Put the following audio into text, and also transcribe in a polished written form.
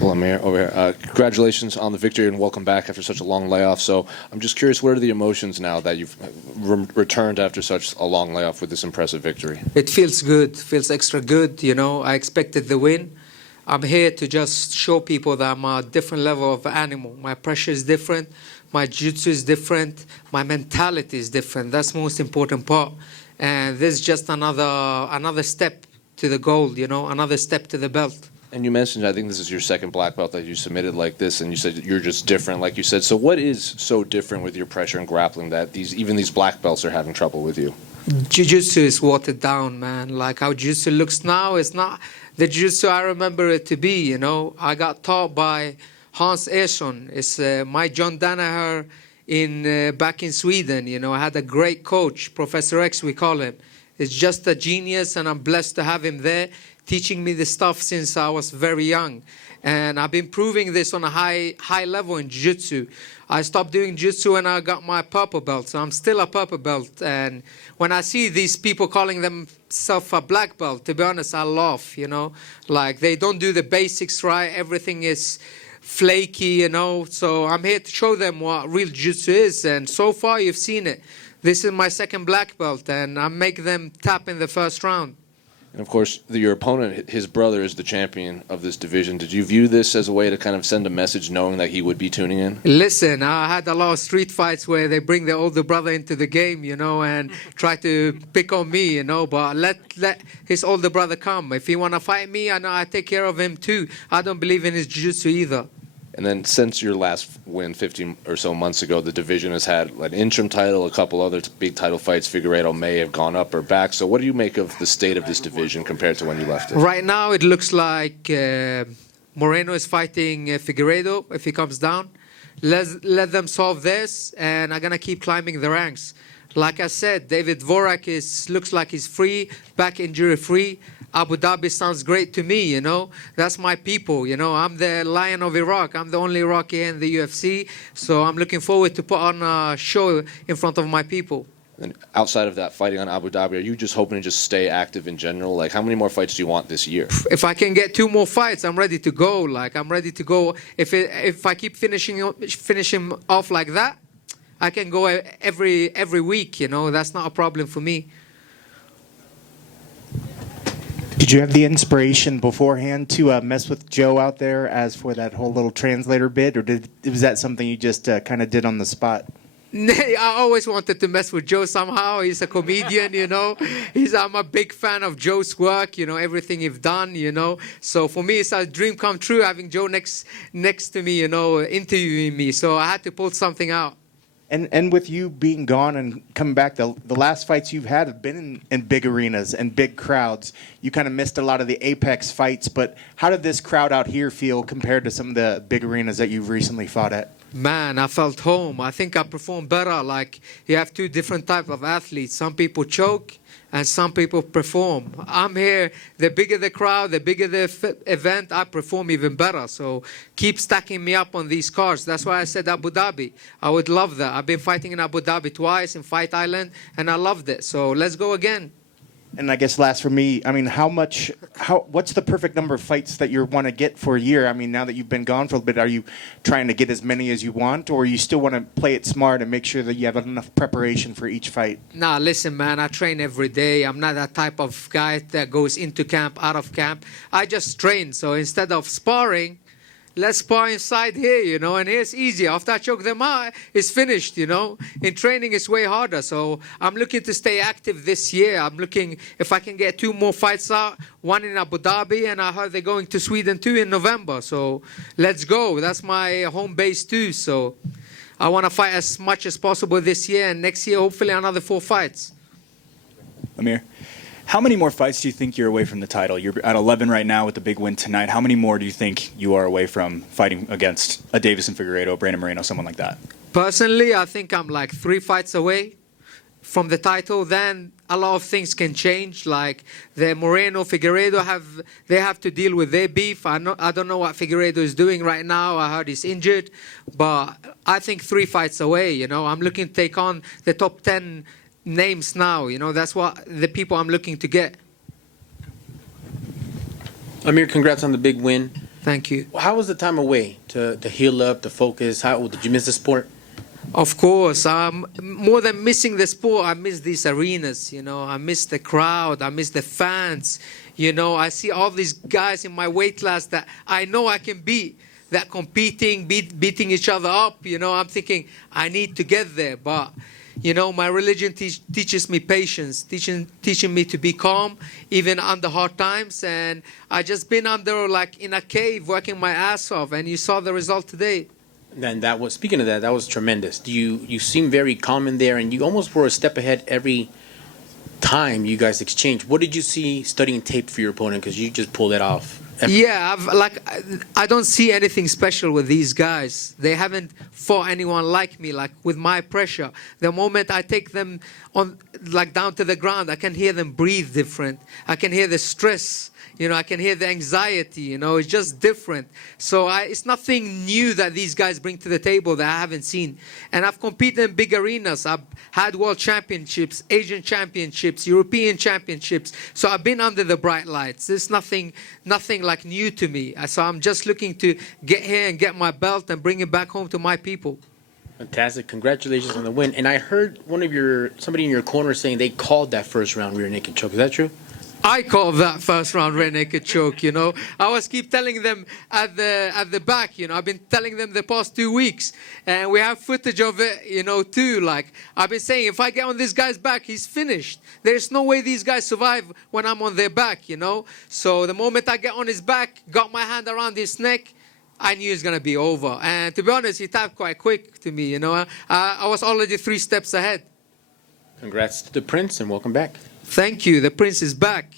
Well, Amir, over here. Congratulations on the victory and welcome back after such a long layoff. So I'm just curious, what are the emotions now that you've returned after such a long layoff with this impressive victory? It feels good, feels extra good. You know, I expected the win. I'm here to just show people that I'm a different level of animal. My pressure is different, my jiu-jitsu is different, my mentality is different. That's the most important part. And this is just another step to the goal, you know, another step to the belt. And you mentioned, I think this is your second black belt that you submitted like this, and you said you're just different, like you said. So what is so different with your pressure and grappling that even these black belts are having trouble with you? Jiu-jitsu is watered down, man. Like how jiu-jitsu looks now is not the jiu-jitsu I remember it to be, you know. I got taught by Hans Ersson. It's my John Danaher back in Sweden, you know. I had a great coach, Professor X we call him. He's just a genius, and I'm blessed to have him there, teaching me this stuff since I was very young. And I've been proving this on a high level in jiu-jitsu. I stopped doing jiu-jitsu when I got my purple belt, so I'm still a purple belt. And when I see these people calling themselves a black belt, to be honest, I laugh, you know. Like, they don't do the basics right, everything is flaky, you know. So I'm here to show them what real jiu-jitsu is, and so far you've seen it. This is my second black belt, and I make them tap in the first round. And of course, your opponent, his brother, is the champion of this division. Did you view this as a way to kind of send a message knowing that he would be tuning in? Listen, I had a lot of street fights where they bring their older brother into the game, you know, and try to pick on me, you know, but let his older brother come. If he want to fight me, I know I take care of him too. I don't believe in his jiu-jitsu either. And then since your last win 15 or so months ago, the division has had an interim title, a couple other big title fights. Figueiredo may have gone up or back. So what do you make of the state of this division compared to when you left it? Right now it looks like Moreno is fighting Figueiredo if he comes down. Let them solve this, and I'm going to keep climbing the ranks. Like I said, David Vorak looks like he's free, back injury free. Abu Dhabi sounds great to me, you know. That's my people, you know. I'm the Lion of Iraq. I'm the only Iraqi in the UFC. So I'm looking forward to put on a show in front of my people. And outside of that, fighting on Abu Dhabi, are you just hoping to just stay active in general? Like, how many more fights do you want this year? If I can get 2 more fights, I'm ready to go. Like, I'm ready to go. If I keep finishing off like that, I can go every week, you know. That's not a problem for me. Did you have the inspiration beforehand to mess with Joe out there as for that whole little translator bit, or was that something you just kind of did on the spot? I always wanted to mess with Joe somehow. He's a comedian, you know. I'm a big fan of Joe's work, you know, everything he's done, you know. So for me, it's a dream come true having Joe next to me, you know, interviewing me. So I had to pull something out. And with you being gone and coming back, the last fights you've had have been in big arenas and big crowds. You kind of missed a lot of the Apex fights, but how did this crowd out here feel compared to some of the big arenas that you've recently fought at? Man, I felt home. I think I performed better. Like, you have 2 different types of athletes. Some people choke and some people perform. I'm here. The bigger the crowd, the bigger the event, I perform even better. So keep stacking me up on these cards. That's why I said Abu Dhabi. I would love that. I've been fighting in Abu Dhabi twice in Fight Island, and I loved it. So let's go again. And I guess last for me, I mean, what's the perfect number of fights that you want to get for a year? I mean, now that you've been gone for a bit, are you trying to get as many as you want, or you still want to play it smart and make sure that you have enough preparation for each fight? Nah, listen, man, I train every day. I'm not that type of guy that goes into camp, out of camp. I just train. So instead of sparring, let's spar inside here, you know, and here's easy. After I choke them out, it's finished, you know. In training, it's way harder. So I'm looking to stay active this year. I'm looking if I can get 2 more fights out, 1 in Abu Dhabi, and I heard they're going to Sweden too in November. So let's go. That's my home base too. So I want to fight as much as possible this year, and next year, hopefully, another 4 fights. Amir, how many more fights do you think you're away from the title? You're at 11 right now with the big win tonight. How many more do you think you are away from fighting against a Davison Figueiredo, Brandon Moreno, someone like that? Personally, I think I'm like 3 fights away from the title. Then a lot of things can change. Like the Moreno, Figueiredo they have to deal with their beef. I don't know what Figueiredo is doing right now. I heard he's injured, but I think 3 fights away. You know, I'm looking to take on the top 10 names now, you know. That's what the people I'm looking to get. Amir, congrats on the big win. Thank you. How was the time away to heal up, to focus? How did you miss the sport? Of course, more than missing the sport, I miss these arenas, you know. I miss the crowd, I miss the fans, you know. I see all these guys in my weight class that I know I can beat, that competing, beating each other up, you know. I'm thinking, I need to get there, but, you know, my religion teaches me patience, teaching me to be calm, even under hard times, and I just been under, like, in a cave, working my ass off, and you saw the result today. And that was, speaking of that, that was tremendous. You seem very calm in there, and you almost were a step ahead every time you guys exchanged. What did you see studying tape for your opponent? Because you just pulled it off. Yeah, I don't see anything special with these guys. They haven't fought anyone like me, like with my pressure. The moment I take them on, like down to the ground, I can hear them breathe different. I can hear the stress. You know, I can hear the anxiety, you know, it's just different. So it's nothing new that these guys bring to the table that I haven't seen. And I've competed in big arenas. I've had world championships, Asian championships, European championships. So I've been under the bright lights. There's nothing like new to me. So I'm just looking to get here and get my belt and bring it back home to my people. Fantastic. Congratulations on the win. And I heard somebody in your corner saying they called that first round rear naked choke. Is that true? I called that first round rear naked choke, you know. I was keep telling them at the back, you know. I've been telling them the past 2 weeks. And we have footage of it, you know, too. Like, I've been saying, if I get on this guy's back, he's finished. There's no way these guys survive when I'm on their back, you know. So the moment I get on his back, got my hand around his neck, I knew it was going to be over. And to be honest, he tapped quite quick to me, you know. I was already 3 steps ahead. Congrats to the Prince, and welcome back. Thank you. The Prince is back.